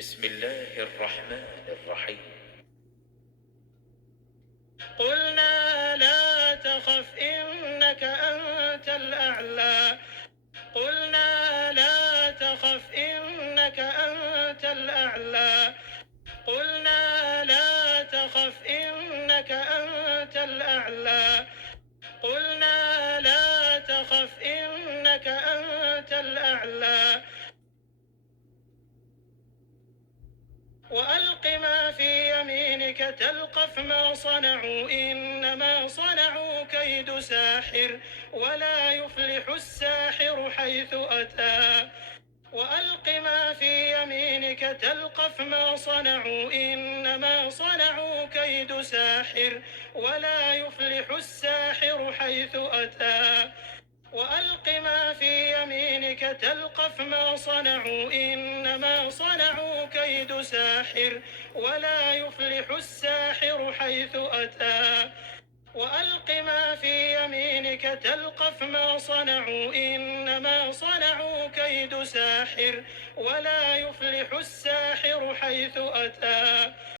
بسم الله الرحمن الرحيم. قلنا لا تخف إنك أنت الأعلى. قلنا لا تخف إنك أنت الأعلى. قلنا لا تخف إنك أنت الأعلى. قلنا لا تخف إنك أنت الأعلى. وألق ما في يمينك تلقف ما صنعوا إنما صنعوا كيد ساحر ولا يفلح الساحر حيث أتى. وألق ما في يمينك تلقف ما صنعوا إنما صنعوا كيد ساحر ولا يفلح الساحر حيث أتى. وألق ما في يمينك تلقف ما صنعوا إنما صنعوا كيد ساحر ولا يفلح الساحر حيث أتى. وألق ما في يمينك تلقف ما صنعوا إنما صنعوا كيد ساحر ولا يفلح الساحر حيث أتى.